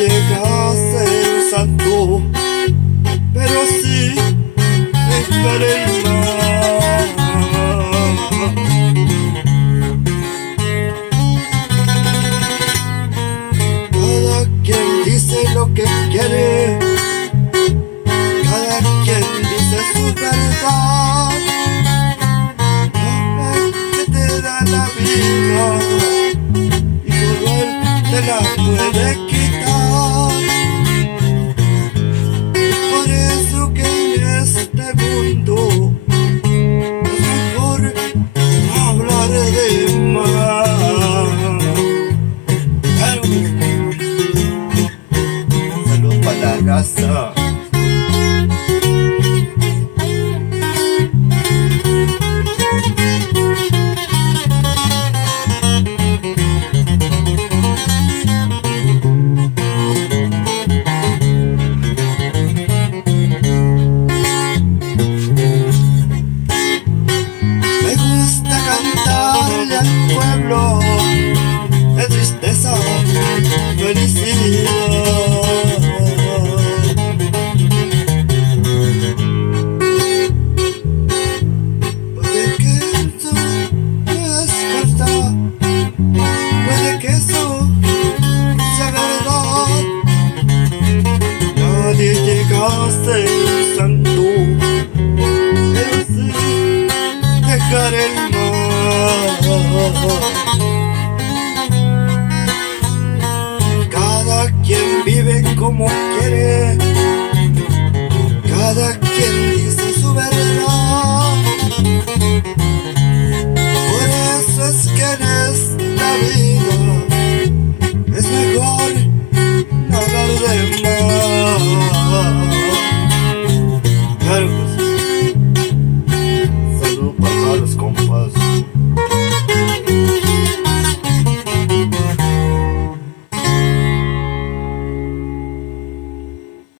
llega a ser un santo, pero sí dejar el mal. Cada quien dice lo que quiere, cada quien dice su verdad. La que te da la vida y solo él te la puede quitar. Por eso que en este mundo es mejor hablar de más. Salud para la raza. Pueblo de tristeza, felicidad. Puede que eso no es verdad, puede que eso sea verdad. Nadie llega a ser un santo, pero sí dejar el mal. Cada quien vive como quiere, cada quien dice su verdad. Por eso es que